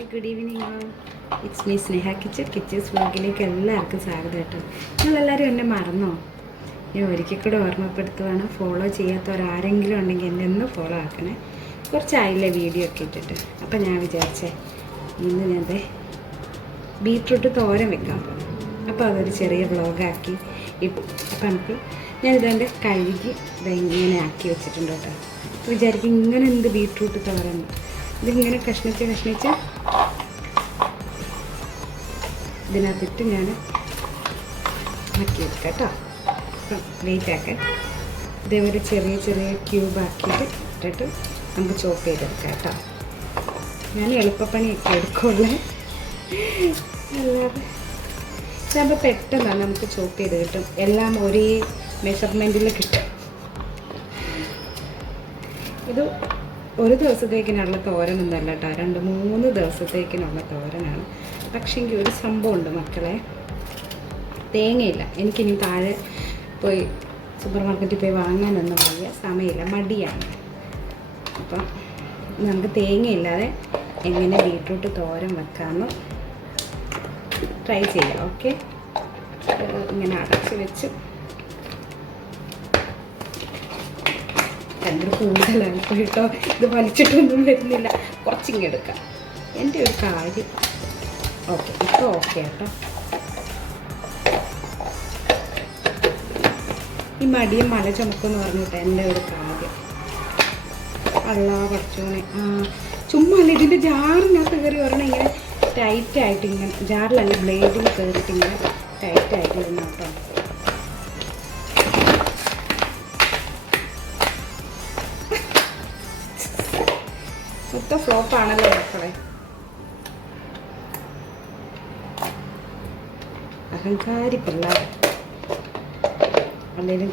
Good evening all. It's me Sneha കിച്ചേഴ്സ് വ്ലോഗിലേക്ക് എല്ലാവർക്കും സ്വാഗതം കേട്ടോ. നിങ്ങളെല്ലാവരും എന്നെ മറന്നോ? ഞാൻ ഒരിക്കൽ കൂടെ ഓർമ്മപ്പെടുത്തുവാണ്. ഫോളോ ചെയ്യാത്തവരാരെങ്കിലും ഉണ്ടെങ്കിൽ എന്നെ ഒന്ന് ഫോളോ ആക്കണേ. കുറച്ചായില്ലേ വീഡിയോ ഒക്കെ ഇട്ടിട്ട്. അപ്പം ഞാൻ വിചാരിച്ചേ ഇന്ന് ഞാൻ ബീട്രൂട്ട് തോരൻ വെക്കാൻ പോകും. അപ്പോൾ അതൊരു ചെറിയ വ്ലോഗാക്കി ഇട്ടു. അപ്പം നമുക്ക് ഞാനിതെൻ്റെ കഴുകി ഇങ്ങനെ ആക്കി വെച്ചിട്ടുണ്ട് കേട്ടോ. വിചാരിക്കും ഇങ്ങനെ എന്ത് ബീട്രൂട്ട് തോരൻ, ഇതിങ്ങനെ കഷ്ണിച്ച് ഇതിനകത്തിട്ട് ഞാൻ ആക്കി വെക്കാം കേട്ടോ. അപ്പം വെയിറ്റാക്കെ ഇതേപോലെ ചെറിയ ക്യൂബാക്കിയിട്ട് ഇട്ടിട്ട് നമുക്ക് ചോപ്പ് ചെയ്തെടുക്കാം കേട്ടോ. ഞാൻ എളുപ്പപ്പണിയൊക്കെ എടുക്കുള്ളൂ, അല്ലാതെ ഇതാകുമ്പോൾ പെട്ടെന്നാണ് നമുക്ക് ചോപ്പ് ചെയ്ത് കിട്ടും. എല്ലാം ഒരേ മെഷർമെൻറ്റിൽ കിട്ടും. ഇത് ഒരു ദിവസത്തേക്കിനുള്ള തോരനൊന്നുമല്ല കേട്ടോ, 2-3 ദിവസത്തേക്കിനുള്ള തോരനാണ്. പക്ഷേങ്കിൽ ഒരു സംഭവമുണ്ട് മക്കളെ, തേങ്ങയില്ല. എനിക്കിനി താഴെ പോയി സൂപ്പർ മാർക്കറ്റിൽ പോയി വാങ്ങാനൊന്നും വയ്യ, സമയമില്ല, മടിയാണ്. അപ്പം നമുക്ക് തേങ്ങയില്ലാതെ എങ്ങനെ ബീട്രൂട്ട് തോരൻ വെക്കാമെന്ന് ട്രൈ ചെയ്യാം. ഓക്കെ, ഇങ്ങനെ അടച്ച് വെച്ച് ഭയങ്കര കൂടുതലാണ് കേട്ടോ. ഇത് വലിച്ചിട്ടൊന്നും വരുന്നില്ല, കുറച്ചിങ്ങെടുക്കാം. എൻ്റെ ഒരു കാര്യം ഓക്കെ, ഇപ്പോൾ ഓക്കെ കേട്ടോ. ഈ മടിയും മല ചുമക്കെന്ന് പറഞ്ഞിട്ട് എൻ്റെ ഒരു കാര്യം. കുറച്ചുകൂടെ ചുമ്മാ അല്ല, ഇതിൻ്റെ ജാറിനകത്ത് കയറി പറഞ്ഞാൽ ഇങ്ങനെ ടൈറ്റായിട്ട്, ഇങ്ങനെ ജാറിലല്ല ബ്ലേഡിൽ കയറിയിട്ട് ഇങ്ങനെ ടൈറ്റായിട്ട് ഇരുന്നു കേട്ടോ. മൊത്തം ഫ്ലോപ്പാണല്ലോ മക്കളെ. അഹങ്കാരി പിള്ളേർ അല്ലെങ്കിൽ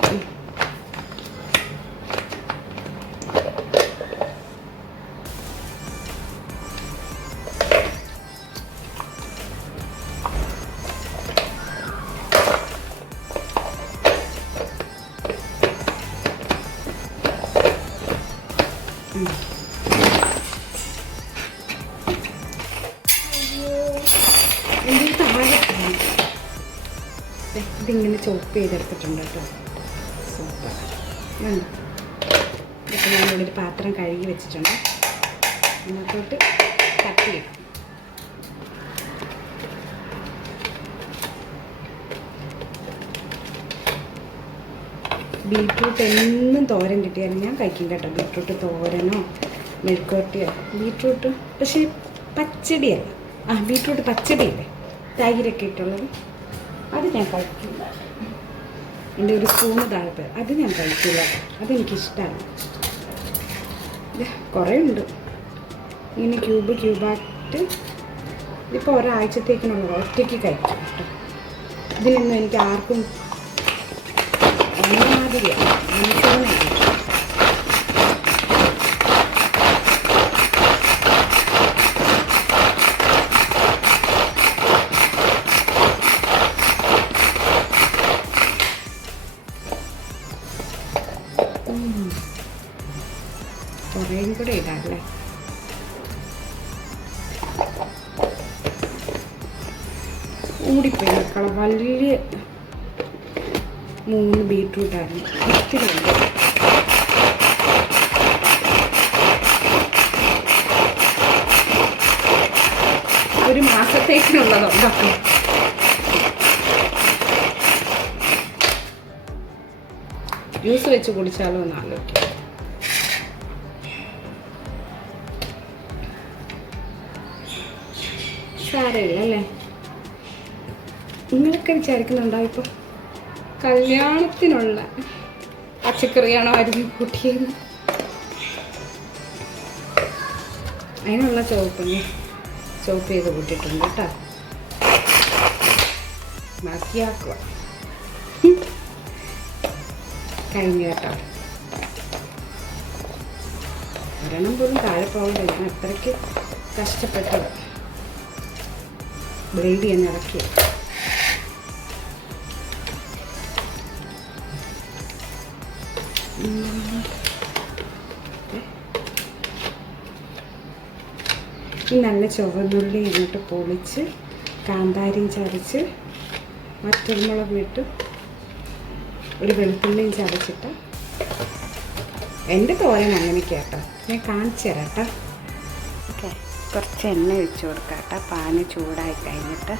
ഇതിങ്ങനെ ചോപ്പ് ചെയ്തെടുത്തിട്ടുണ്ട് കേട്ടോ. സൂപ്പർ. ഇപ്പം ഞാനിവിടെ ഒരു പാത്രം കഴുകി വെച്ചിട്ടുണ്ട്. അതിനകത്തോട്ട് കട്ട് ചെയ്യും. ബീട്രൂട്ട് എന്നും തോരൻ കിട്ടിയാലും ഞാൻ കഴിക്കും കേട്ടോ. ബീട്രൂട്ട് തോരനോ മെഴുക്കുവരട്ടിയോ. ബീട്രൂട്ട് പക്ഷേ പച്ചടിയല്ല, ബീട്രൂട്ട് പച്ചടിയല്ലേ, തൈരൊക്കെ ഇട്ടുള്ളത്, അത് ഞാൻ കഴിക്കില്ല. എൻ്റെ ഒരു സ്പൂണ് താഴത്ത് അത് ഞാൻ കഴിക്കില്ല, അതെനിക്കിഷ്ടമാണ്. കുറേ ഉണ്ട് ഇങ്ങനെ ക്യൂബായിട്ട്. ഇതിപ്പോൾ ഒരാഴ്ചത്തേക്കിനുള്ള ഒറ്റയ്ക്ക് കഴിക്കും കേട്ടോ. ഇതിനൊന്നും എനിക്ക് ആർക്കും ഒന്നാതിരിയാണ് മനസ്സിലായി. കുറേയും കൂടെ ഇടാല്ലേ. ഓടിപ്പോയി മക്കളെ, വലിയ 3 ബീട്രൂട്ടായിരുന്നു. ഒത്തിരി ഉണ്ട്. ഒരു മാസത്തേക്കിനുള്ളതുണ്ടാക്കും. ജ്യൂസ് വെച്ച് കുടിച്ചാലോ എന്ന് ആലോചിക്കും. സാരമില്ല അല്ലേ? നിങ്ങളൊക്കെ വിചാരിക്കുന്നുണ്ടാവും ഇപ്പോൾ കല്യാണത്തിനുള്ള പച്ചക്കറിയാണോ അരിഞ്ഞ് കൂട്ടിയെന്ന്. അതിനുള്ള ചോപ്പ് ചെയ്ത് കൂട്ടിയിട്ടുണ്ട് കേട്ടോ. ബാക്കിയാക്കുക കഴിഞ്ഞു കേട്ടോ. ഒരെണ്ണം പോലും താഴെ പോകണ്ട. ഞാൻ അത്രയ്ക്ക് കഷ്ടപ്പെട്ടത് ബ്ലേഡ് ഞാൻ ഇറക്കി. നല്ല ചുവന്നുള്ളി ഇങ്ങോട്ട് പൊളിച്ച് കാന്താരിയും ചതച്ച് വറ്റൽമുളക് ഇട്ട് ഒരു വെളുത്തുള്ളിയും ചതച്ചിട്ട് എൻ്റെ തോരൻ അങ്ങനെയൊക്കെ കേട്ടോ. ഞാൻ കാണിച്ചു തരാം കേട്ടോ. ഓക്കെ, കുറച്ച് എണ്ണ ഒഴിച്ച് കൊടുക്കാം കേട്ടോ. പാന് ചൂടായി കഴിഞ്ഞിട്ട്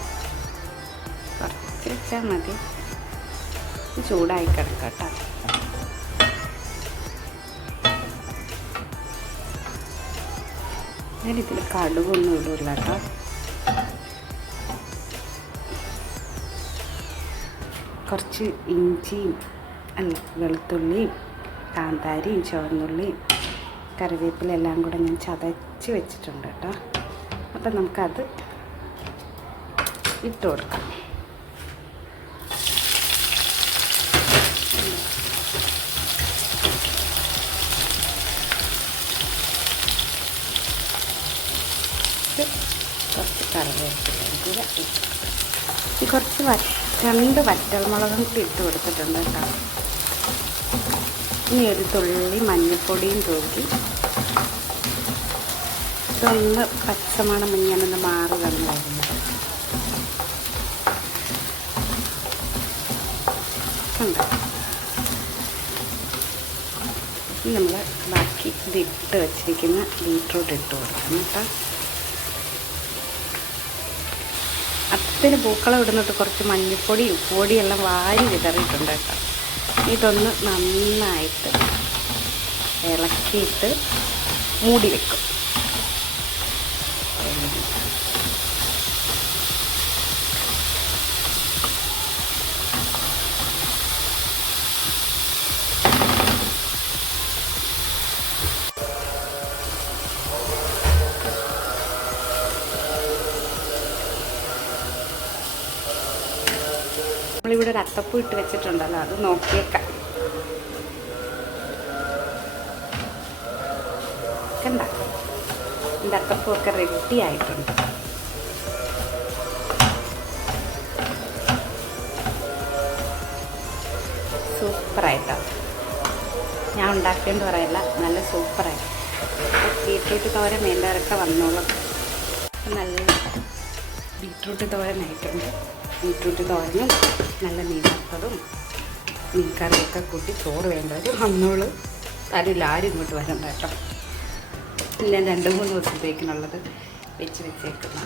കുറച്ച് വെച്ചാൽ മതി. ചൂടായി കിടക്കാം കേട്ടോ. ഞാനിതിൽ കടുകൊന്നും ഇടില്ല കേട്ടോ. കുറച്ച് ഇഞ്ചിയും വെളുത്തുള്ളിയും കാന്താരിയും ചുവന്നുള്ളിയും കറിവേപ്പിലെല്ലാം കൂടെ ഞാൻ ചതച്ച് വെച്ചിട്ടുണ്ട് കേട്ടോ. അപ്പം നമുക്കത് ഇട്ട് കൊടുക്കാം. കുറച്ച് കറിവേപ്പിലയും കൂടെ ഇട്ട് കുറച്ച് 2 വറ്റൽമുളകും കൂടി ഇട്ട് കൊടുത്തിട്ടുണ്ട് കേട്ടോ. ഇനി ഒരു തുള്ളി മഞ്ഞൾപ്പൊടിയും തൂക്കി ഇതൊന്ന് പച്ചമണം ഇങ്ങനൊന്ന് മാറി വന്നായിരുന്നു. ഇനി നമ്മൾ ബാക്കി ഇതിട്ട് വച്ചിരിക്കുന്ന ബീറ്റ്റൂട്ട് ഇട്ട് കൊടുക്കണം കേട്ടോ. അപ്പത്തിന് പൂക്കളം ഇടുന്നത് കുറച്ച് മഞ്ഞൾപ്പൊടി ഉപ്പുപൊടിയെല്ലാം വാരി വിതറിയിട്ടുണ്ട് കേട്ടോ. ഇതൊന്ന് നന്നായിട്ട് ഇളക്കിയിട്ട് മൂടി വെക്കും. നമ്മളിവിടെ ഒരു അത്തപ്പൂ ഇട്ട് വെച്ചിട്ടുണ്ടല്ലോ, അത് നോക്കിയേക്കാം. കണ്ട, എൻ്റെ അത്തപ്പൂവൊക്കെ റെഡി ആയിട്ടുണ്ട്. സൂപ്പറായിട്ടോ. ഞാൻ ഉണ്ടാക്കിയെന്ന് പറയില്ല, നല്ല സൂപ്പറായി. ബീറ്റ്റൂട്ട് തോരൻ വേണ്ടവരൊക്കെ വന്നോളും. നല്ല ബീറ്റ്റൂട്ട് തോരനായിട്ടുണ്ട്. ബീറ്റ്റൂട്ട് തോരനും നല്ല മീൻവറുത്തതും മീൻകറിയൊക്കെ കൂട്ടി ചോറ് വേണ്ടവർ വന്നോളൂ. ആരും ഇങ്ങോട്ട് വരണ്ട കേട്ടോ. ഞാൻ 2-3 ദിവസത്തേക്കിനുള്ളത് വെച്ച് വെച്ചേക്കുന്ന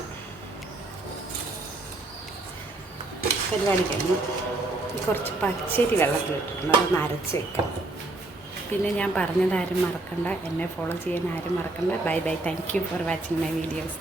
പരിപാടി കഴിഞ്ഞു. കുറച്ച് പച്ചരി വെള്ളത്തിൽ ഇട്ടിട്ടുണ്ട്, അതൊന്ന് അരച്ച് വെക്കാം. പിന്നെ ഞാൻ പറഞ്ഞത് ആരും മറക്കണ്ട, എന്നെ ഫോളോ ചെയ്യാൻ ആരും മറക്കണ്ട. Bye bye. Thank you for watching my videos.